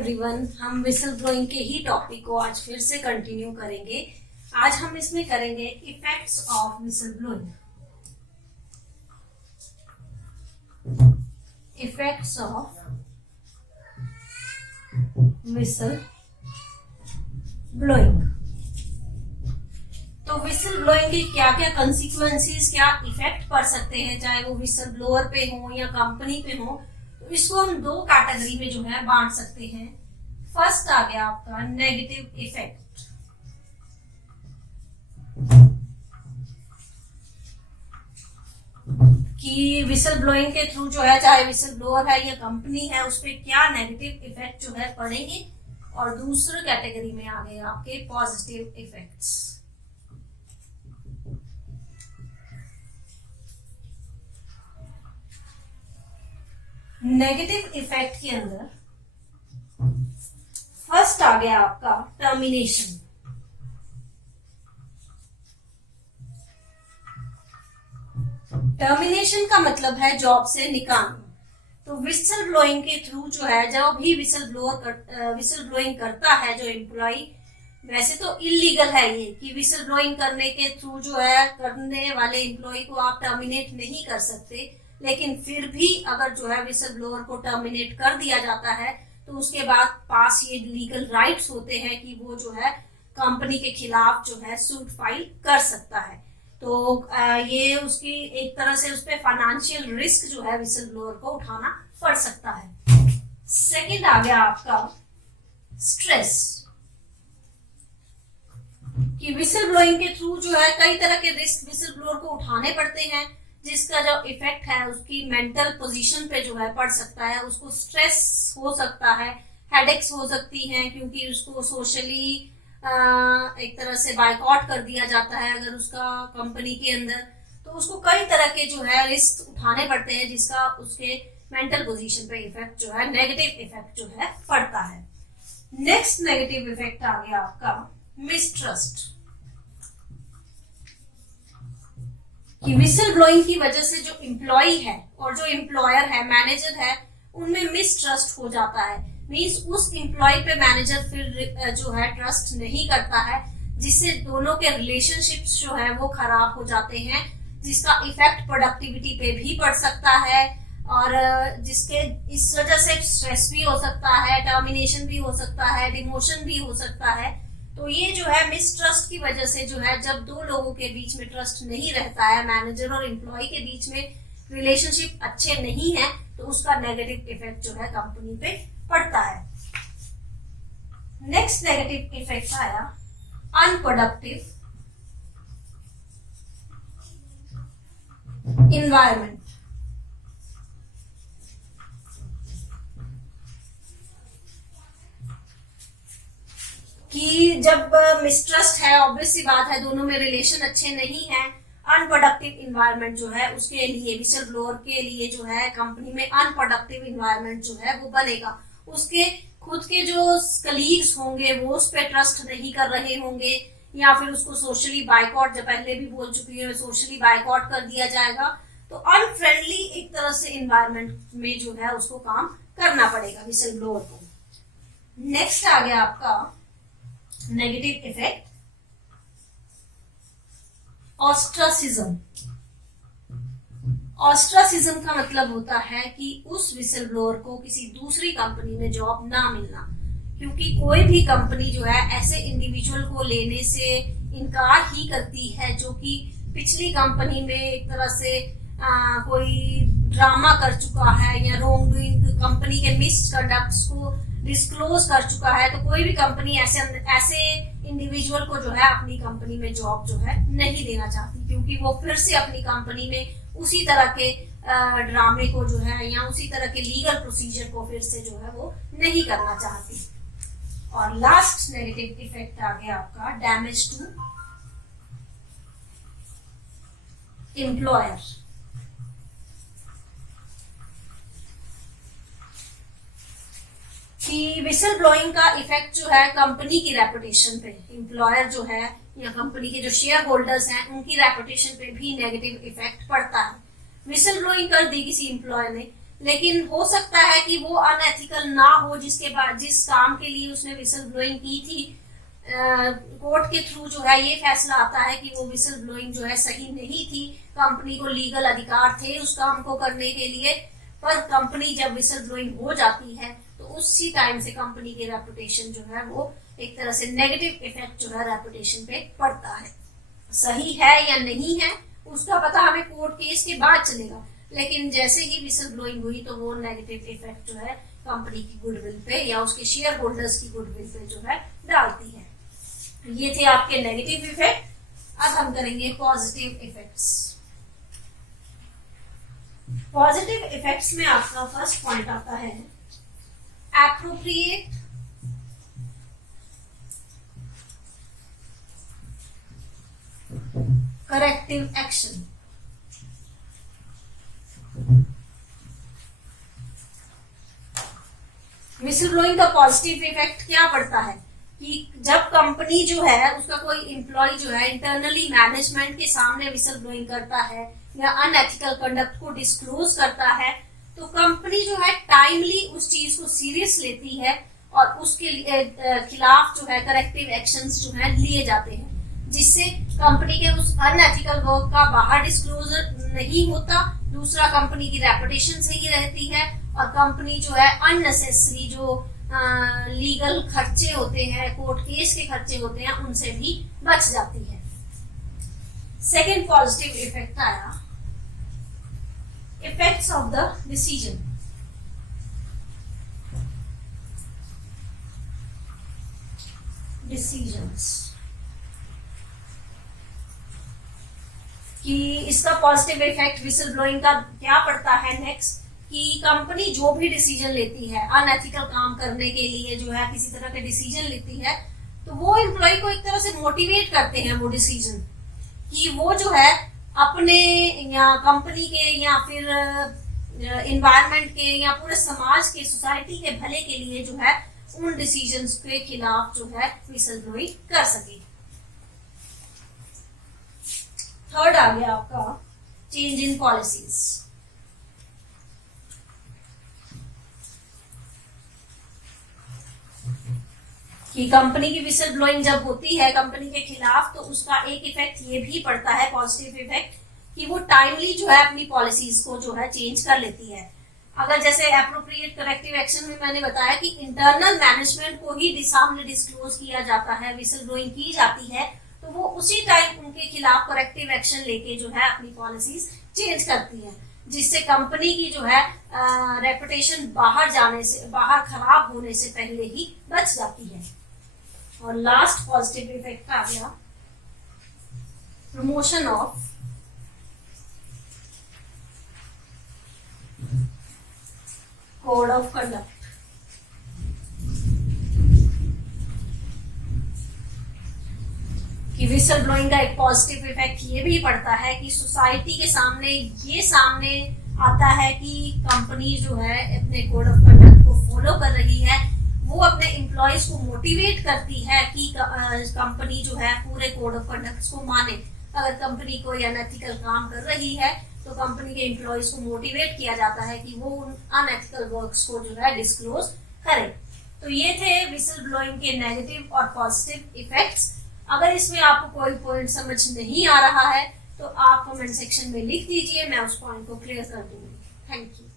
Everyone, हम whistle blowing के ही topic को आज फिर से कंटिन्यू करेंगे। आज हम इसमें करेंगे effects of whistle blowing. Effects of whistle blowing. तो विसल ब्लोइंग के क्या क्या कंसिक्वेंसेस, क्या इफेक्ट पड़ सकते हैं, चाहे वो विसल ब्लोअर पे हो या कंपनी पे हो। तो इसको हम दो कैटेगरी में जो है बांट सकते हैं। फर्स्ट आ गया आपका नेगेटिव इफेक्ट। कि विसल ब्लोइंग के थ्रू जो है, चाहे विसल ब्लोअर है या कंपनी है, उस पर क्या नेगेटिव इफेक्ट जो है पड़ेंगे। और दूसरे कैटेगरी में आ गए आपके पॉजिटिव इफेक्ट्स। नेगेटिव इफेक्ट के अंदर फर्स्ट आ गया आपका टर्मिनेशन। टर्मिनेशन का मतलब है जॉब से निकालना। तो विसल ब्लोइंग के थ्रू जो है, जब भी विसल ब्लोइंग करता है जो एम्प्लॉय, वैसे तो इलीगल है ये कि विसल ब्लोइंग करने के थ्रू जो है करने वाले एम्प्लॉय को आप टर्मिनेट नहीं कर सकते। लेकिन फिर भी अगर जो है विसल ब्लोअर को टर्मिनेट कर दिया जाता है तो उसके बाद पास ये लीगल राइट्स होते हैं कि वो जो है कंपनी के खिलाफ जो है सूट फाइल कर सकता है। तो ये उसकी एक तरह से उस पर फाइनेंशियल रिस्क जो है विसल ब्लोअर को उठाना पड़ सकता है। सेकंड आ गया आपका स्ट्रेस। कि विसल ब्लोइंग के थ्रू जो है कई तरह के रिस्क विसल ब्लोअर को उठाने पड़ते हैं, जिसका जो इफेक्ट है उसकी मेंटल पोजीशन पे जो है पड़ सकता है। उसको स्ट्रेस हो सकता है, हेडेक्स हो सकती हैं, क्योंकि उसको सोशली एक तरह से बायकॉट कर दिया जाता है अगर उसका कंपनी के अंदर। तो उसको कई तरह के जो है रिस्क उठाने पड़ते हैं, जिसका उसके मेंटल पोजीशन पे इफेक्ट जो है, नेगेटिव इफेक्ट जो है पड़ता है। नेक्स्ट नेगेटिव इफेक्ट आ गया आपका मिसट्रस्ट। कि विसल ब्लोइंग की वजह से जो एम्प्लॉय है और जो एम्प्लॉयर है, मैनेजर है, उनमें मिसट्रस्ट हो जाता है। मींस उस एम्प्लॉय पे मैनेजर फिर जो है ट्रस्ट नहीं करता है, जिससे दोनों के रिलेशनशिप्स जो है वो खराब हो जाते हैं, जिसका इफेक्ट प्रोडक्टिविटी पे भी पड़ सकता है। और जिसके इस वजह से स्ट्रेस भी हो सकता है, टर्मिनेशन भी हो सकता है, डिमोशन भी हो सकता है। तो ये जो है मिसट्रस्ट की वजह से जो है, जब दो लोगों के बीच में ट्रस्ट नहीं रहता है, मैनेजर और एम्प्लॉय के बीच में रिलेशनशिप अच्छे नहीं है, तो उसका नेगेटिव इफेक्ट जो है कंपनी पे पड़ता है। नेक्स्ट नेगेटिव इफेक्ट आया अनप्रोडक्टिव इन्वायरमेंट। कि जब मिसट्रस्ट है, ऑब्वियस सी बात है, दोनों में रिलेशन अच्छे नहीं है, अनप्रोडक्टिव इन्वायरमेंट जो है उसके लिए, विसल ब्लोअर के लिए जो है कंपनी में अनप्रोडक्टिव इन्वायरमेंट जो है वो बनेगा। उसके खुद के जो कलीग्स होंगे वो उस पर ट्रस्ट नहीं कर रहे होंगे, या फिर उसको सोशली बायकॉट, जो पहले भी बोल चुकी हूँ, सोशली बायकॉट कर दिया जाएगा। तो अनफ्रेंडली एक तरह से इन्वायरमेंट में जो है उसको काम करना पड़ेगा विसल ब्लोअर को। नेक्स्ट आ गया आपका नेगेटिव इफेक्ट ऑस्ट्रासिज्म। ऑस्ट्रासिज्म का मतलब होता है कि उस विसल ब्लोअर को किसी दूसरी कंपनी में जॉब ना मिलना, क्योंकि कोई भी कंपनी जो है ऐसे इंडिविजुअल को लेने से इनकार ही करती है जो कि पिछली कंपनी में एक तरह से कोई ड्रामा कर चुका है या रॉन्ग डूइंग, कंपनी के मिसकंडक्ट्स को डिस्क्लोज कर चुका है। तो कोई भी कंपनी ऐसे इंडिविजुअल को जो है अपनी कंपनी में जॉब जो है नहीं देना चाहती, क्योंकि वो फिर से अपनी कंपनी में उसी तरह के ड्रामे को जो है या उसी तरह के लीगल प्रोसीजर को फिर से जो है वो नहीं करना चाहती। और लास्ट नेगेटिव इफेक्ट आ गया आपका डैमेज टू एम्प्लॉयर। कि विसल ब्लोइंग का इफेक्ट जो है कंपनी की रेपुटेशन पे, एम्प्लॉयर जो है या कंपनी के जो शेयर होल्डर्स हैं उनकी रेपुटेशन पे भी नेगेटिव इफेक्ट पड़ता है। विसल ब्लोइंग कर दी किसी एम्प्लॉयर ने, लेकिन हो सकता है कि वो अनएथिकल ना हो, जिसके बाद जिस काम के लिए उसने विसल ब्लोइंग की थी, कोर्ट के थ्रू जो है ये फैसला आता है कि वो विसल ब्लोइंग जो है सही नहीं थी, कंपनी को लीगल अधिकार थे उस काम को करने के लिए, पर कंपनी जब विसल ब्लोइंग हो जाती है तो उसी टाइम से कंपनी की रेपुटेशन जो है वो एक तरह से नेगेटिव इफेक्ट जो है रेपुटेशन पे पड़ता है। सही है या नहीं है उसका पता हमें कोर्ट केस के बाद चलेगा, लेकिन जैसे ही विसल ब्लोइंग हुई तो वो नेगेटिव इफेक्ट जो है कंपनी की गुडविल पे या उसके शेयर होल्डर्स की गुडविल पे जो है डालती है। ये थे आपके नेगेटिव इफेक्ट। अब हम करेंगे पॉजिटिव इफेक्ट्स। पॉजिटिव इफेक्ट्स में आपका फर्स्ट पॉइंट आता है appropriate corrective action. Whistle blowing का पॉजिटिव इफेक्ट क्या पड़ता है कि जब कंपनी जो है उसका कोई एम्प्लॉय जो है इंटरनली मैनेजमेंट के सामने विसल ब्लोइंग करता है या अनएथिकल कंडक्ट को डिस्क्लोज करता है, तो कंपनी जो है टाइमली उस चीज को सीरियस लेती है और उसके खिलाफ जो है करेक्टिव एक्शंस जो है लिए जाते हैं, जिससे कंपनी के उस अनएथिकल वर्क का बाहर डिस्क्लोजर नहीं होता, दूसरा कंपनी की रेपुटेशन सही रहती है और कंपनी जो है अननेसेसरी जो लीगल खर्चे होते हैं, कोर्ट केस के खर्चे होते हैं, उनसे भी बच जाती है। सेकेंड पॉजिटिव इफेक्ट आया effects of the decision. Decisions कि इसका पॉजिटिव इफेक्ट विसल ब्लोइंग का क्या पड़ता है नेक्स्ट, कि कंपनी जो भी डिसीजन लेती है अनएथिकल काम करने के लिए जो है किसी तरह के डिसीजन लेती है, तो वो एम्प्लॉय को एक तरह से मोटिवेट करते हैं वो डिसीजन कि वो जो है अपने या कंपनी के या फिर एनवायरनमेंट के या पूरे समाज के सोसाइटी के भले के लिए जो है उन डिसीजंस के खिलाफ जो है विसल ब्लोइंग कर सके। थर्ड आ गया आपका चेंज इन पॉलिसीज। कि कंपनी की विसल ब्लोइंग जब होती है कंपनी के खिलाफ, तो उसका एक इफेक्ट ये भी पड़ता है पॉजिटिव इफेक्ट कि वो टाइमली जो है अपनी पॉलिसीज को जो है चेंज कर लेती है। अगर जैसे एप्रोप्रिएट करेक्टिव एक्शन में मैंने बताया कि इंटरनल मैनेजमेंट को ही सामने डिस्क्लोज किया जाता है, विसल ब्लोइंग की जाती है, तो वो उसी टाइम उनके खिलाफ करेक्टिव एक्शन लेके जो है अपनी पॉलिसीज चेंज करती है, जिससे कंपनी की जो है रेपुटेशन बाहर खराब होने से पहले ही बच जाती है। और लास्ट पॉजिटिव इफेक्ट आ गया promotion of code of conduct. कि विसल ब्लोइंग का एक पॉजिटिव इफेक्ट ये भी पड़ता है कि सोसाइटी के सामने आता है कि कंपनी जो है अपने कोड ऑफ कंडक्ट को फॉलो कर रही है, वो अपने एम्प्लॉयज को मोटिवेट करती है कि कंपनी जो है पूरे कोड ऑफ कंडक्ट को माने। अगर कंपनी कोई अनएथिकल काम कर रही है तो कंपनी के एम्प्लॉयज को मोटिवेट किया जाता है कि वो उन अनएथिकल वर्क्स को जो है डिस्क्लोज करें। तो ये थे विसल ब्लोइंग के नेगेटिव और पॉजिटिव इफेक्ट्स। अगर इसमें आपको कोई पॉइंट समझ नहीं आ रहा है तो आप कमेंट सेक्शन में लिख दीजिए, मैं उस पॉइंट को क्लियर कर दूंगी। Thank you.